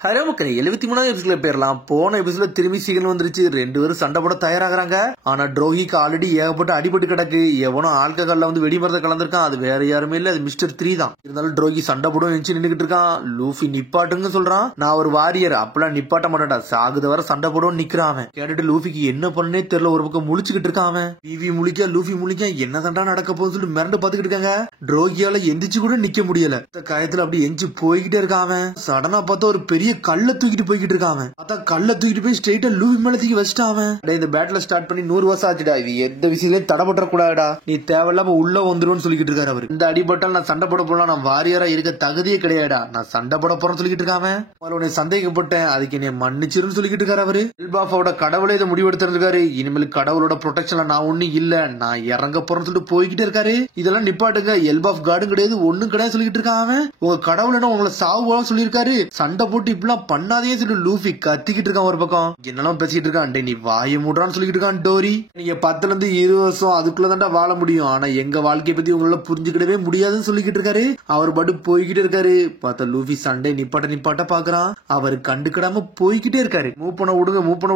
Hello மக்களே, 73வது எபிசோட்ல பேரலாம். போன எபிசோட்ல திரும்பி சீக்கிரம் வந்துருச்சு. 2 பேரும் சண்டை போட தயாராகிறாங்க. ஆனா ட்ரோகிக்கு ஆல்ரெடி ஏகப்பட்ட அடிபட்டு கிடக்கு. எவனோ ஆல்கஹால்ல வந்து வெடிமருந்த கலந்துருக்கான். அது வேற யாருமே இல்ல, அது மிஸ்டர் 3 தான். இருந்தாலும் ட்ரோகி சண்டை போட நினைச்சு நின்னுகிட்டு இருக்கான். லூஃபி நிப்பாட்டுங்க சொல்றான். நான் ஒரு வாரியர், அப்பெல்லாம் நிப்பாட்ட மாட்டேன்டா, சாகுத வர சண்டை போடவும் நிக்கிறான் அவன். கேட்டுட்டு லூஃபிக்கு என்ன பண்ணனே தெரியல. ஒரு பக்கம் முழிச்சுக்கிட்டு இருக்கான் அவன். விவி முழிக்க, லூஃபி முழிக்க, என்ன சண்டா நடக்க போகுதுன்னு சொல்லிட்டு மிரண்டு பாத்துக்கிட்டு இருக்காங்க. ட்ரோகியால எந்திரிச்சு கூட நிக்க முடியல. காயத்துல அப்படி எஞ்சி போய்கிட்டே இருக்கான் அவன். சடனா பார்த்தா ஒரு பெரிய கல்ல தூக்கிட்டு போய்கிட்டு இருக்கான். அதான் கல்ல தூக்கிட்டு போய் ஸ்ட்ரைட்டா லூஃபி மேல தூக்கி வச்சிட்டான். இந்த பேட்டில் ஸ்டார்ட் பண்ணி 100 வருஷம் ஆச்சுடா. இது எந்த விஷயத்தையும் தடப்பட கூடாதுடா, நீ தேவையில்லாம உள்ள வந்துருன்னு சொல்லிக்கிட்டு இருக்காரு அவரு. இந்த அடிபட்டால் நான் சண்டை போட போலாம், நான் வாரியரா இருக்க தகுதியே கிடையாடா, நான் சண்டை போட போறேன்னு சொல்லிக்கிட்டு இருக்காம. உன்னை சந்தேகப்பட்டேன், அதுக்கு என்னை மன்னிச்சிருன்னு சொல்லிக்கிட்டு இருக்காரு அவரு. எல்பாஃபோட கடவுளை இதை முடிவெடுத்திருக்காரு. இனிமேல் கடவுளோட ப்ரொடெக்ஷன்ல நான் ஒண்ணு இல்ல, நான் இறங்க போறேன்னு சொல்லிட்டு போய்கிட்டே இருக்காரு. இதெல்லாம் நிப்பாட்டுங்க, எல்பாஃப் கார்டும் கிடையாது, ஒண்ணும் கிடையாது சொல்லிக்கிட்டு இருக்கான். உங்க கடவுள் என்ன உங்களை சாவு சொல்லியிருக்காரு, சண்டை போட்டு இப்பெல்லாம் பண்ணாதே சொல்லி லூஃபி கத்திக்கிட்டு இருக்கான். ஒரு பக்கம் என்னெல்லாம் பேசிக்கிட்டு இருக்கான். நீ வாய மூடுறான்னு சொல்லிக்கிட்டு இருக்கான் டோரி. நீங்க 10ல இருந்து 20 வருஷம் அதுக்குள்ளதான்டா வாழ முடியும், ஆனா எங்க வாழ்க்கையை பத்தி உங்களால புரிஞ்சுக்கிடவே முடியாதுன்னு சொல்லிக்கிட்டு இருக்காரு. அவர் பட்டு போய்கிட்டே இருக்காரு. பார்த்தா லூஃபி சண்டை நிப்பாட்ட பாக்குறான். அவர் கண்டுக்கிடாம போய்கிட்டே இருக்காரு. மூவ் பண்ண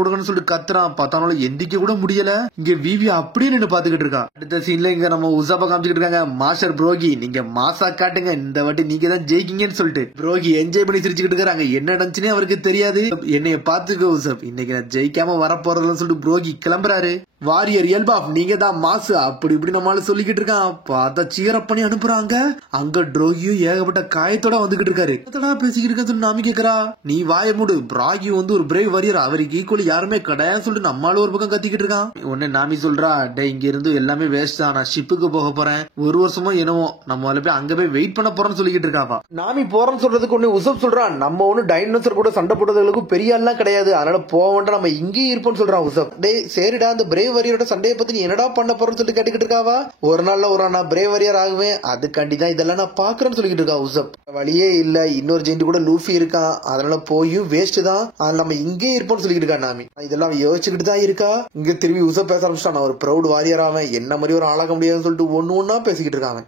விடுங்கன்னு சொல்லிட்டு கத்துறான். பார்த்தாலும் எந்திக்க கூட முடியல. இங்க விவி அப்படியே நின்று பாத்துக்கிட்டு இருக்கா. அடுத்த சீன்ல இங்க நம்ம உசாபா காமிச்சுக்கிட்டு இருக்காங்க. மாஸ்டர் புரோகி, நீங்க மாசா காட்டுங்க, இந்த வாட்டி நீங்க தான் ஜெயிக்கிங்கன்னு சொல்லிட்டு புரோகி என்ஜாய் பண்ணி சிரிச்சுக்கிட்டு இருக்காங்க. என்ன நடந்துச்சுன்னே அவருக்கு தெரியாது. என்னைய பாத்துக்கோ உசப், இன்னைக்கு நான் ஜெயிக்காம வரப்போறதுன்னு சொல்லிட்டு புரோகி கிளம்புறாரு. வாரியர் எல்பாஃப், நீங்க தான் மாசு அப்படி இப்படி நம்மளால சொல்லிக்கிட்டு இருக்கான். பார்த்தா சீரப் பண்ணி அனுப்புறாங்க. அங்க ட்ரோகியும் ஏகப்பட்ட காயத்தோட வந்துகிட்டு இருக்காரு. பேசிக்கிட்டு இருக்க சொல்லி நாமி கேக்குறா. நீ வாய மூடு, பிராகி வந்து ஒரு பிரேவ் வாரியர், அவருக்கு ஈக்குவலி யாருமே கிடையாதுன்னு சொல்லிட்டு நம்மளால ஒரு பக்கம் கத்திக்கிட்டு இருக்கான். உடனே நாமி சொல்றா, டே இங்க இருந்து எல்லாமே வேஸ்ட் தான், நான் ஷிப்புக்கு போக போறேன், 1 வருஷமா என்னவோ நம்ம போய் அங்க போய் வெயிட் பண்ண போறோம்னு சொல்லிக்கிட்டு இருக்காப்பா. நாமி போறேன்னு சொல்றதுக்கு ஒண்ணு உசப் சொல்றான், நம்ம ஒண்ணு டைனோசர் கூட சண்டை போடுறதுக்கு பெரிய ஆள்லாம் கிடையாது, அதனால போக வேண்டாம், நம்ம இங்கே இருப்போம்னு சொல்றான் உசப். டே சரிடா, அந்த பிரேவ் வாரியரோட சண்டையை பத்தி நீ என்னடா பண்ண போறன்னு சொல்லிட்டு கேட்டுக்கிட்டு இருக்காவா. ஒரு நாள்ல ஒரு நான் பிரேவ் வாரியர் ஆகுவேன், அதுக்காண்டிதான் இதெல்லாம் நான் பாக்குறேன்னு சொல்லிக்கிட்டு இருக்கா உசப். வழியே இல்ல, இன்னொரு ஜெயிண்ட் கூட லூஃபி இருக்கான், அதனால போயும் வேஸ்ட் தான், அதனால நம்ம இங்கே இருப்போம்னு சொல்லிக்கிட்டு இருக்கா நாமி. இதெல்லாம் யோசிச்சுக்கிட்டு தான் இருக்கா. இங்க திரும்பி உசப் பேச ஆரம்பிச்சிட்டான். நான் ஒரு ப்ரௌட் வாரியர் ஆவேன், என்ன மாதிரி ஒரு ஆளாக முடியாதுன்னு சொல்லிட்டு ஒண்ணு பேசிக்கிட்டு இருக்காங்க.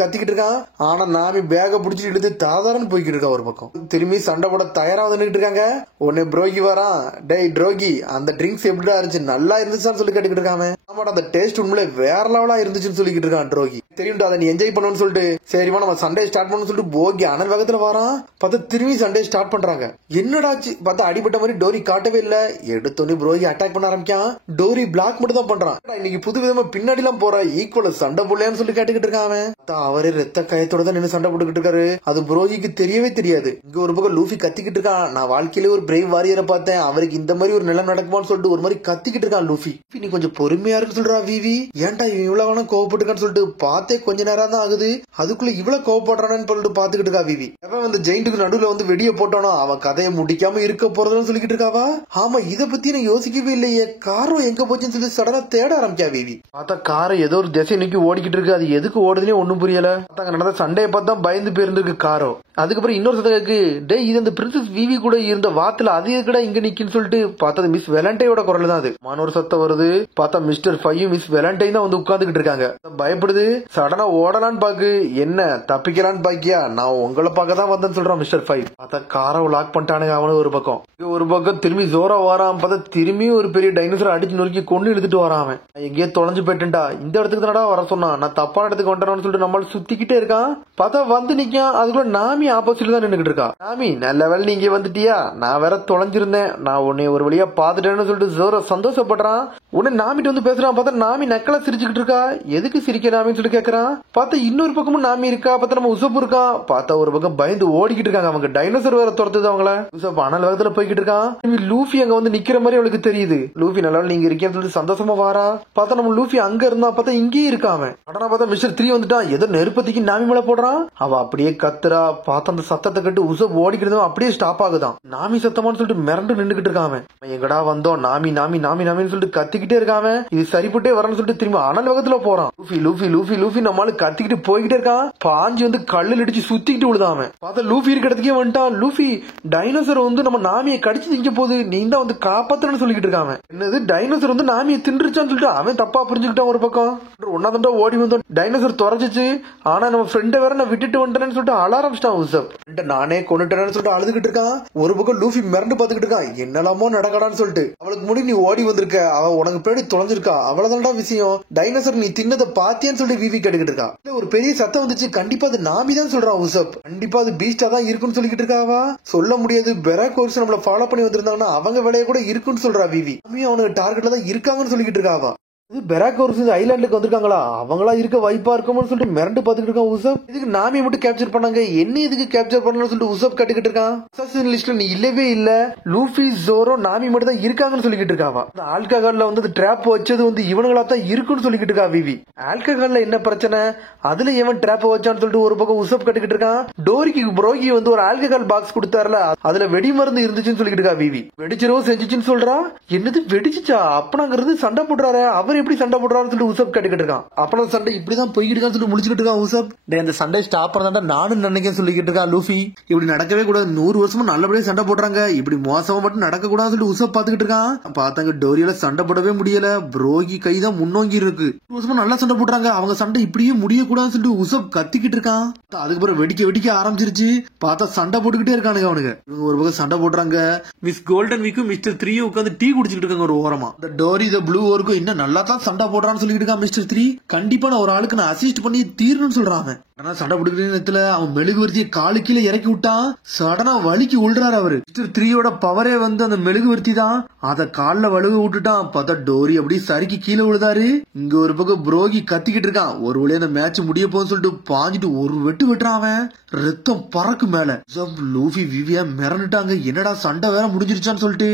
கத்திக்கிட்டு இருக்கான். ஆனா நாமி பேக புடிச்சிட்டு எடுத்து தாதாரன்னு போய்கிட்டு இருக்கா. ஒரு பக்கம் திரும்பி சண்டை போட தயாரா வந்துட்டு இருக்காங்க. உடனே ப்ரோகி வரான். டேய் ட்ரோகி, அந்த ட்ரிங்க்ஸ் எப்படிடா இருந்துச்சு, நல்லா இருந்துச்சான்னு சொல்லி கேட்டுக்கிட்டு இருக்காங்க. ஆமாடா, அந்த டேஸ்ட் உண்மையிலே வேற லெவலா இருந்துச்சுன்னு சொல்லிக்கிட்டு இருக்கான் ட்ரோகி. தெரியும் அதை நீ என்ஜாய் பண்ணணும்னு சொல்லிட்டு சரிமா நம்ம சண்டே ஸ்டார்ட் பண்ணணும்னு சொல்லிட்டு போகி அனல் வேகத்துல வரான். பார்த்தா திரும்பி சண்டே ஸ்டார்ட் பண்றாங்க. என்னடாச்சு பார்த்தா அடிபட்ட மாதிரி டோரி காட்டவே இல்ல. எடுத்தோன்னே ப்ரோகி அட்டாக் பண்ண ஆரம்பிக்கான். டோரி பிளாக் மட்டும் தான் பண்றான். இன்னைக்கு புது விதமா பின்னாடி எல்லாம் போற ஈக்குவல் சண்டை போடலன்னு சொல்லி கேட்டுக்கிட்டு இருக்கான். அவரே ரத்த கயத்தோட தான் நின்று சண்டை போட்டுக்கிட்டு இருக்காரு. அது புரோகிக்கு தெரியவே தெரியாது. இங்க ஒரு பக்கம் லூஃபி கத்திக்கிட்டு இருக்கான். நான் வாழ்க்கையில ஒரு பிரேவ் வாரியரை பார்த்தேன், அவருக்கு இந்த மாதிரி ஒரு நிலம் நடக்குமான்னு சொல்லிட்டு ஒரு மாதிரி கத்திக்கிட்டு இருக்கான் லூஃபி. நீ கொஞ்சம் பொறுமையா இருக்குன்னு சொல்றா விவி. ஏன்டா இவ்வளவு வேணா கோவப்பட்டுக்கான்னு சொல்லிட்டு பார்த்தே கொஞ்ச நேரம் தான் ஆகுது, அதுக்குள்ள இவ்வளவு கோவப்படுறான்னு சொல்லிட்டு பாத்துக்கிட்டு இருக்கா விவி. அவன் வந்து ஜெயிண்ட்டுக்கு நடுவுல வந்து வெடிய போட்டானோ அவன் கதையை முடிக்காம இருக்க போறதுன்னு சொல்லிக்கிட்டு இருக்காவா. ஆமா, இதை பத்தி நான் யோசிக்கவே இல்லையே, காரம் எங்க போச்சுன்னு சொல்லி சடனா தேட ஆரம்பிக்கா விவி. பார்த்தா காரம் ஏதோ ஒரு திசை நோக்கி ஓடிக்கிட்டு இருக்கு. அது எதுக்கு ஓடுதுன்னே ஒண்ணும் புரியல. நடந்த சண்டையை பார்த்தா பயந்து போயிருந்திருக்கு காரோ. அதுக்கப்புறம் இன்னொரு சத்தம், டேய் இது அந்த பிரின்சஸ் விவி கூட இருந்த வாத்துல அது எதுக்கடா இங்க நிக்குன்னு சொல்லிட்டு பார்த்தா மிஸ் வெலண்டையோட குரல் தான் அது. மானோர் சத்தம் வருது. பார்த்தா மிஸ்டர் 5 மிஸ் வெலண்டைன் தான் வந்து உட்கார்ந்துகிட்டு இருக்காங்க. பயப்படுது. சடனா ஓடலான்னு பாக்கு, என்ன தப்பிக்கலான்னு பாக்கியா, நான் உங்களை பார்க்க தான் வந்தேன்னு சொல்றான் மிஸ்டர் 5. பார்த்தா காரை லாக் பண்ணிட்டானுங்க அவனு. ஒரு பக்கம் திரும்பி ஜோரா வரான். பார்த்தா திரும்பி ஒரு பெரிய டைனோசர் அடிச்சு நொறுக்கி கொண்டு இழுத்துட்டு வரான். அவன் எங்கேயோ தொலைஞ்சு போயிட்டா, இந்த இடத்துக்கு தானடா வர சொன்னான், நான் தப்பான இடத்துக்கு வந்துட்டான்னு சொல்லிட்டு நம்மள சுத்திக்கிட்டே இருக்கான். பார்த்தா வந்து நிக்கான். அதுக்குள்ள நாமி ஆப்போசிட்ல தான் நின்னுகிட்டு இருக்கா. நாமி, நல்ல வேலை நீங்க வந்துட்டியா, நான் வேற தொலைஞ்சிருந்தேன், நான் உன்னை ஒரு வழியா பாத்துட்டேன்னு சொல்லிட்டு ஜோரா சந்தோஷப்படுறான். உடனே நாமிட்டு வந்து பேசுறான். பார்த்தா நாமி நக்கலா சிரிச்சுக்கிட்டு இருக்கா. எதுக்கு சிரிக்க நாமின்னு சொல்லிட்டு கேக்குறான். பார்த்தா இன்னொரு பக்கமும் நாமி இருக்கா. பார்த்தா நம்ம உசப் இருக்கான். பார்த்தா ஒரு பக்கம் பயந்து ஓடிக்கிட்டு இருக்காங்க. அவங்க டைனோசர் வேற துரத்துது அவங்கள. உசப் அனல் வேகத்துல போய்கிட்டு இருக்கான். லூஃபி அங்க வந்து நிக்கிற மாதிரி அவளுக்கு தெரியுது. லூஃபி நல்லா நீங்க இருக்கேன்னு சொல்லிட்டு சந்தோஷமா வாரா. பார்த்தா நம்ம லூஃபி அங்க இருந்தா. பார்த்தா இங்கேயே இருக்காம. ஆனா பார்த்தா மிஸ்டர் 3 வந்துட்டான். ஏதோ நெருப்பத்திக்கு நாமி மேல போடுறான். அவ அப்படியே கத்துறா. பார்த்தா அந்த சத்தத்தை கட்டு உசப் ஓடிக்கிட்டு அப்படியே ஸ்டாப் ஆகுதான். நாமி சத்தமானு சொல்லிட்டு மிரண்டு நின்றுகிட்டு இருக்காம. எங்கடா வந்தோம், நாமி நாமி நாமி நாமின்னு சொல்லிட்டு கத்திக்கிட்டே இருக்காம. இது சரிப்பட்டே வரன்னு சொல்லிட்டு திரும்ப அனல் வேகத்துல போறான். லூஃபி லூஃபி லூஃபி லூஃபி நம்மளால கத்திக்கிட்டு போய்கிட்டே இருக்கான். பாஞ்சு வந்து கல்லுல அடிச்சு சுத்திக்கிட்டு விழுதாம. பார்த்தா லூஃபி இருக்க இடத்துக்கே வந்துட்டான். லூஃபி, டைனோசர் வந்து நம்ம நாமியை கடிச்சு திங்க போது, நீ தான் வந்து காப்பாத்துறன்னு சொல்லிக்கிட்டு இருக்காங்க. என்னது டைனோசர் வந்து நாமியை தின்றுச்சான்னு சொல்லிட்டு அவன் தப்பா புரிஞ்சுக்கிட்டான். ஒரு பக்கம் ஒன்னா ஓடி வந்து வந்தோம் டைனோசர் துறைச்சிச்சு. ஆனா நம்ம ஃப்ரெண்ட வேற நான் விட்டுட்டு வந்துட்டேன்னு சொல்லிட்டு அழ ஆரம்பிச்சிட்டான் உசப். நானே கொண்டுட்டேன்னு சொல்லிட்டு அழுதுகிட்டு இருக்கான். ஒரு பக்கம் லூஃபி மிரண்டு பாத்துக்கிட்டு இருக்கான், என்னெல்லாமோ நடக்கடான்னு சொல்லிட்டு. அவளுக்கு முடி நீ ஓடி வந்திருக்க, அவ உனக்கு பின்னாடி தொலைஞ்சிருக்கா, அவ்வளவுதான்டா விஷயம். டைனோசர் நீ தின்னதை பாத்தியான்னு சொல்லிட்டு விவி கேட்டுக்கிட்டு இருக்கா. ஒரு பெரிய சத்தம் வந்துச்சு, கண்டிப்பா அது நாமி தான் சொல்றான் உசப். கண்டிப்பா அது பீஸ்டா தான் இருக்குன்னு சொல்லிக்கிட்டு இருக்காவா. சொல்ல முடியாது, பெராக் கோர்ஸ் நம்மள ஃபாலோ பண்ணி வந்திருந்தாங்கன்னா அவங்க வேலையை கூட இருக்குன்னு சொல்றா விவி. அவனுக்கு டார்கெட்ல தான் இருக்காங்கன்னு சொல்லிக்கிட்டு இருக்காவா. பெராக் கோர்ஸ் ஐலாண்டுக்கு வந்திருக்காங்களா, அவங்களா இருக்க வாய்ப்பா இருக்கும்னு சொல்லிட்டு மிரண்டு பாத்துக்கிட்டு இருக்கான் உசப். இதுக்கு நாமி மட்டும் கேப்சர் பண்ணாங்க, என்ன இதுக்கு கேப்சர் பண்ணணும்னு சொல்லிட்டு உசப் கேட்டுக்கிட்டு இருக்கான். அசாசின் லிஸ்ட்ல நீ இல்லவே இல்ல, லூஃபி ஜோரோ நாமி மட்டும் தான் இருக்காங்கன்னு சொல்லிக்கிட்டு இருக்காவா. ஆல்கஹால்ல வந்து ட்ராப் வச்சது வந்து இவனுங்களா தான் இருக்குன்னு சொல்லிக்கிட்டு இருக்கா விவி. ஆல்கஹால்ல என்ன பிரச்சனை, அதுல எவன் ட்ராப் வச்சான்னு சொல்லிட்டு ஒரு பக்கம் உசப் கேட்டுக்கிட்டு இருக்கான். டோரிக்கு புரோகி வந்து ஒரு ஆல்கஹால் பாக்ஸ் கொடுத்தாருல, அதுல வெடி மருந்து இருந்துச்சுன்னு சொல்லிக்கிட்டு இருக்கா விவி. வெடிச்சிரவும் செஞ்சுச்சுன்னு சொல்றா. என்னது வெடிச்சுச்சா, அப்பனாங்கிறது சண்டை போடுறாரு, அவர் எப்படி சண்டை போடுறாருன்னு சொல்லிட்டு உசப் கேட்டுக்கிட்டு இருக்கான். அப்பனா சண்டை இப்படிதான் போய்கிட்டு இருக்கான்னு சொல்லிட்டு முடிச்சுக்கிட்டு இருக்கான் உசப். அந்த சண்டை ஸ்டாப் பண்ணதான் நானும் நினைக்க சொல்லிக்கிட்டு இருக்கா லூஃபி. இப்படி நடக்கவே கூடாது, 100 வருஷமா நல்லபடியா சண்டை போடுறாங்க, இப்படி மோசமா மட்டும் நடக்க கூடாதுன்னு சொல்லிட்டு உசப் பாத்துக்கிட்டு இருக்கான். பார்த்தாங்க டோரியால சண்டை போடவே முடியல, புரோகி கைதான் முன்னோங்கி இருக்கு. 100 வருஷமா நல்லா சண்டை போடுறாங்க, அவங்க சண்டை இப்படியே முடியக்கூடாதுன்னு சொல்லிட்டு உசப் கத்திக்கிட்டு இருக்கான். அதுக்கப்புறம் வெடிக்க ஆரம்பிச்சிருச்சு. பார்த்தா சண்டை போட்டுக்கிட்டே இருக்கானுங்க அவனுங்க. இவங்க ஒரு பக்கம் சண்டை போடுறாங்க. மிஸ் கோல்டன் வீக்கும் மிஸ்டர் 3 உட்காந்து டீ குடிச்சிட்டு இருக்காங்க ஒரு ஓரமா. டோரி த ப்ளூ ஓர்க்கும் இன்னும் நல்லா தான் சண்டை போடுறான்னு சொல்லிட்டு இருக்கான் மிஸ்டர் 3. கண்டிப்பா நான் ஒரு ஆளுக்கு நான் அசிஸ்ட் பண்ணி தீரணும்னு சொல்றான். ஆனா சண்டை பிடிக்கிற நேரத்துல அவன் மெழுகுவர்த்தியை காலு கீழே இறக்கி விட்டான். சடனா வலிக்கு உள்றாரு அவரு. மிஸ்டர் 3யோட பவரே வந்து அந்த மெழுகுவர்த்தி தான். அத கால்ல வழுக விட்டுட்டான். பார்த்தா டோரி அப்படி சரிக்கு கீழே விழுதாரு. இங்க ஒரு பக்கம் புரோகி கத்திக்கிட்டு இருக்கான். ஒரு வழியா அந்த மேட்ச் முடிய போகுன்னு சொல்லிட்டு பாஞ்சிட்டு ஒரு வெட்டு வெட்டுறான் அவன். ரத்தம் பறக்கு மேல. லூஃபி விவியா மிரண்டுட்டாங்க, என்னடா சண்டை வேற முடிஞ்சிருச்சான்னு சொல்லிட்டு.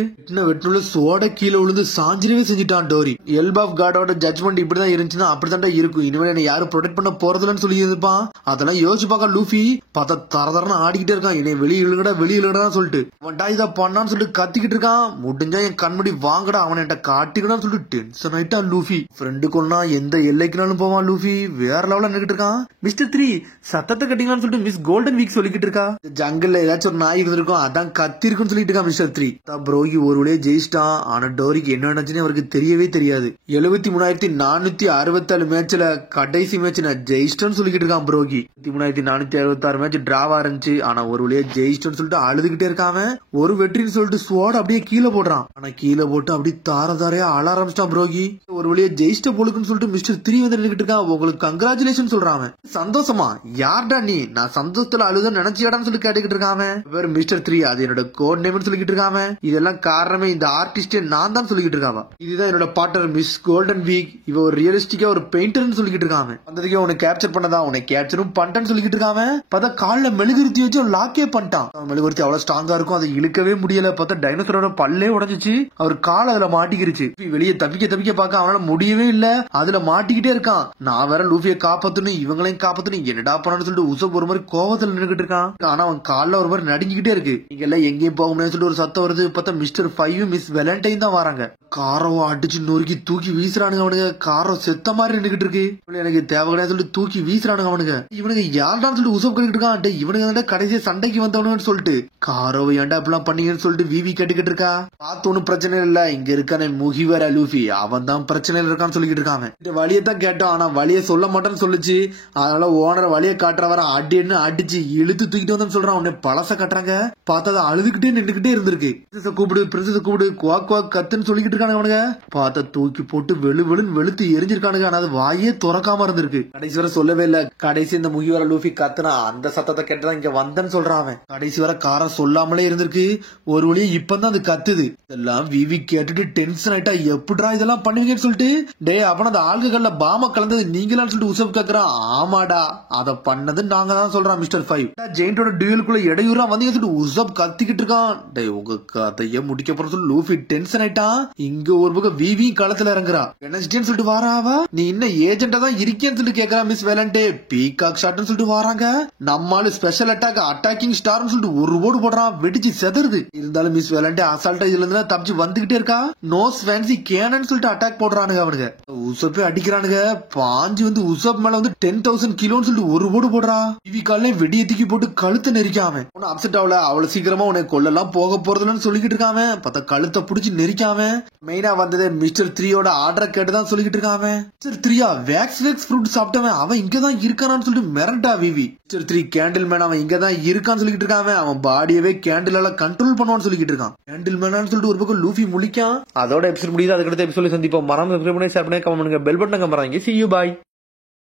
வெட்டுல சோட கீழே விழுந்து சாஞ்சிரவே செஞ்சுட்டான் டோரி. எல்ப் ஆஃப் காடோட ஜட்மெண்ட் இப்படிதான் இருந்துச்சுன்னா அப்படித்தான் இருக்கும். இனிமேல் என்ன யாரும் ப்ரொடெக்ட் பண்ண போறதுலன்னு சொல்லி இருப்பான். அதெல்லாம் யோசிச்சு பார்க்க லூஃபி பார்த்தா தரதரன்னு ஆடிக்கிட்டே இருக்கான். என்னை வெளியிலடா சொல்லிட்டு அவன்டா இதை பண்ணான்னு சொல்லிட்டு கத்திக்கிட்டு இருக்கான். முடிஞ்சா என் கண்மடி வாங்கடா, அவன் என்கிட்ட காட்டிக்கடான்னு சொல்லிட்டு டென்ஷன் ஆயிட்டான் லூஃபி. ஃப்ரெண்டு கொள்ளா எந்த எல்லைக்குனாலும் போவான் லூஃபி. வேற லெவல்ல நின்னுட்டு இருக்கான். மிஸ்டர் 3 சத்தத்தை கட்டிங்களான்னு சொல்லிட்டு மிஸ் கோல்டன் வீக் சொல்லிக்கிட்டு இருக்கா. ஜங்கல்ல ஏதாச்சும் ஒரு நாய் இருந்திருக்கும், அதான் கத்தி இருக்குன்னு சொல்லிட்டு இருக்கான் மிஸ்டர் 3. புரோகி ஒரு வழியே ஜெயிச்சிட்டான். ஆனா டோரிக்கு என்ன நினைச்சுன்னு அவருக்கு தெரியவே தெரியாது. 73,467 மேட்ச்ல கடைசி மேட்ச் நான் ஜெயிச்சிட்டேன்னு சொல்லிக்கிட்டு இருக்கான் புரோகி. 73,466 மேட்ச் டிராவா இருந்துச்சு. ஆனா ஒரு வழியா ஜெயிச்சிட்டேன்னு சொல்லிட்டு அழுதுகிட்டே இருக்காம ஒரு வெற்றின்னு சொல்லிட்டு ஸ்வாட் அப்படியே கீழே போடுறான். ஆனா கீழே போட்டு அப்படி தாரையா அழ ஆரம்பிச்சிட்டான் புரோகி. ஒரு வழியா ஜெயிச்சிட்ட போலுக்குன்னு சொல்லிட்டு மிஸ்டர் 3 வந்து நின்னுட்டு இருக்கான். உங்களுக்கு கங்க்ராச்சுலேஷன் சொல்றான். சந்தோஷமா யார்டா நீ, நான் சந்தோஷத்துல அழுதுன்னு நினைச்சியாடான்னு சொல்லி கேட்டுக்கிட்டு இருக்காம. பேர் மிஸ்டர் 3, அது என்னோட கோட் நேம்னு சொல்லிக்கிட்டு இருக்காம. இதெல்லாம் காரணமே இந்த ஆர்டிஸ்டே நான் தான் சொல்லிக்கிட்டு இருக்காம. இதுதான் என்னோட பார்ட்னர் மிஸ் கோல்டன் வீக். இவ ஒரு ரியலிஸ்டிக்கா ஒரு பெயிண்டர்னு சொல்லிக்கிட்டு இருக்காம. வந்ததுக்கே உன்னை கேப்சர் பண்ணதா, உன்னை கேப்சரும் பண்ணிட்டேன்னு சொல்லிக்கிட்டு இருக்காம. பார்த்தா காலில் மெழுகுருத்தி வச்சு லாக்கே பண்ணிட்டான். மெழுகுருத்தி அவ்வளவு ஸ்ட்ராங்கா இருக்கும், அதை இழுக்கவே முடியல. பார்த்தா டைனோசரோட பல்லே உடைஞ்சிச்சு. அவர் கால் அதுல மாட்டிக்கிருச்சு. வெளியே தப்பிக்க பார்க்க அவனால முடியவே இல்ல, அதுல மாட்டிக்கிட்டே இருக்கான். நான் வேற லூஃபியை காப்பாத்தணும், இவங்களையும் காப்பாத்தணும், என்னடா பண்ணு சொல்லிட்டு உசப் ஒரு மாதிரி கோவத்துல நின்றுகிட்டு இருக்கான். ஆனா அவன் காலில் ஒரு மாதிரி நடுங்கிக்கிட்டே இருக்கு. நீங்க எல்லாம் எங்கேயும் போக முடியாது சொல்லிட்டு ஒரு சத்தம் வருது. பார்த்தா மிஸ்டர் 5 மிஸ் வேலண்டைன் தான் வராங்க. காரம் அடிச்சு நொறுக்கி தூக்கி வீசுறானுங்க அவனுங்க. காரம் செத்த மாதிரி நின்றுகிட்டு இருக்கு. எனக்கு தேவை கிடையாது சொல்லிட்டு தூக்கி வீசுறானுங்க அவனுங்க. இவனுக்கு யாருடான்னு சொல்லிட்டு உசப் கேட்டுக்கிட்டு இருக்கான். இவனுங்க கடைசியா சண்டைக்கு வந்தவனு சொல்லிட்டு காரோவை ஏன்டா இப்பெல்லாம் பண்ணீங்கன்னு சொல்லிட்டு விவி கேட்டுக்கிட்டு இருக்கா. பார்த்து ஒன்னும் பிரச்சனை இல்ல, இங்க இருக்கானே முகிவர் லூஃபி, அவன் தான் பிரச்சனையில இருக்கான்னு சொல்லிக்கிட்டு இருக்காங்க. இந்த வழியை தான் கேட்டோம், ஆனா வழியை சொல்ல மாட்டேன்னு சொல்லுச்சு. அதனால ஓனர் வழியை காட்டுற வர அடின்னு அடிச்சு இழுத்து தூக்கிட்டு வந்து சொல்றான். உடனே பழச கட்டுறாங்க. பார்த்தா அழுதுகிட்டே நின்றுகிட்டே இருந்திருக்கு. கூப்பிடு பிரின்சஸ் கூப்பிடு குவாக் குவாக் கத்துன்னு சொல்லிக்கிட்டு இருக்கானுங்க அவனுங்க. பார்த்தா தூக்கி போட்டு வெளுன்னு வெளுத்து எரிஞ்சிருக்கானுங்க. ஆனா அது வாயே துறக்காம இருந்திருக்கு. கடைசி வரை சொல்லவே இல்ல. கடைசி இந்த முகிவர லூஃபி கத்துனா அந்த சத்தத்தை கேட்டுதான் இங்க வந்தேன்னு சொல்றான் அவன். கடைசி வரை காரம் சொல்லாமலே இருந்திருக்கு. ஒரு வழியும் இப்பதான் அது கத்துது. இதெல்லாம் விவி கேட்டுட்டு டென்ஷன் ஆயிட்டா, எப்படிடா இதெல்லாம் பண்ணுவீங்கன்னு சொல்லிட்டு. டே அப்ப அந்த ஆள்கள்ல பாம கலந்தது நீங்களான்னு சொல்லிட்டு உசப் கேக்குறான். ஆமாடா, அதை பண்ணது நாங்க தான் சொல்றான் மிஸ்டர் 5. ஜெயிண்டோட டியூலுக்குள்ள இடையூறா வந்து சொல்லிட்டு உசப் கத்திக்கிட்டு இருக்கான். டே உங்க கதைய முடிக்க போற சொல்லி லூஃபி டென்ஷன் ஆயிட்டான். இங்க ஒரு பக்கம் விவி களத்துல இறங்குறா. வெனஸ்டேன்னு சொல்லிட்டு வாராவா, நீ இன்னும் ஏஜென்டா தான் இருக்கேன்னு சொல்லிட்டு கேக்குறா மிஸ் வேலண்டே. பீக் பீகாக் ஷாட்னு சொல்லிட்டு வராங்க. நம்மால ஸ்பெஷல் அட்டாக்கிங் ஸ்டார்னு சொல்லிட்டு ஒரு ஓடு போடுறான், வெடிச்சு செதறுது. இருந்தாலும் மிஸ் வேலண்டே அசால்ட்டா இதுல இருந்து தப்பிச்சு வந்துகிட்டே இருக்கா. நோஸ் ஃபேன்சி கேனன் சொல்லிட்டு அட்டாக் போடுறானுங்க அவனுங்க. உசப்பே அடிக்கிறானுங்க. பாஞ்சு வந்து உசப் மேல வந்து 10,000 கிலோன்னு சொல்லிட்டு ஒரு ஓடு போடுறா. டிவி கால வெடியை தூக்கி போட்டு கழுத்தை நெரிக்காம அப்செட் ஆகல. அவ்வளவு சீக்கிரமா உன்னை கொள்ளலாம் போக போறதுன்னு சொல்லிக்கிட்டு இருக்காம பார்த்தா கழுத்தை புடிச்சு நெரிக்காம மெயினா வந்தது மிஸ்டர் 3யோட ஆர்டரை கேட்டுதான் சொல்லிக்கிட்டு இருக்காம. மிஸ்டர் 3யா வேக்ஸ் ஃப்ரூட் சாப்பிட்டவன் அவன் இங்கதான் இருக்கானான்னு சொல்லிட்டு மிரண்டா விவி. மிஸ்டர் 3 கேண்டில் மேன் அவன் இங்கதான் இருக்கான்னு சொல்லிக்கிட்டு இருக்காம அவன் பாடியவே கேண்டிலால கண்ட்ரோல் பண்ணுவான்னு சொல்லிக்கிட்டு இருக்கான். கேண்டில் மேனான்னு சொல்லிட்டு ஒரு பக்கம் லூஃபி முழிக்கான். அதோட எபிசோட் முடியுது. அதுக்கடுத்த எபிசோட சந்திப்போம். மறக்காம சப்ஸ்கிரைப் பண்ணி ஷேர் பண்ணி கமெண்ட் பண்ணுங்க. பெல் பட்டன் கம்பறாங்க. See you bye.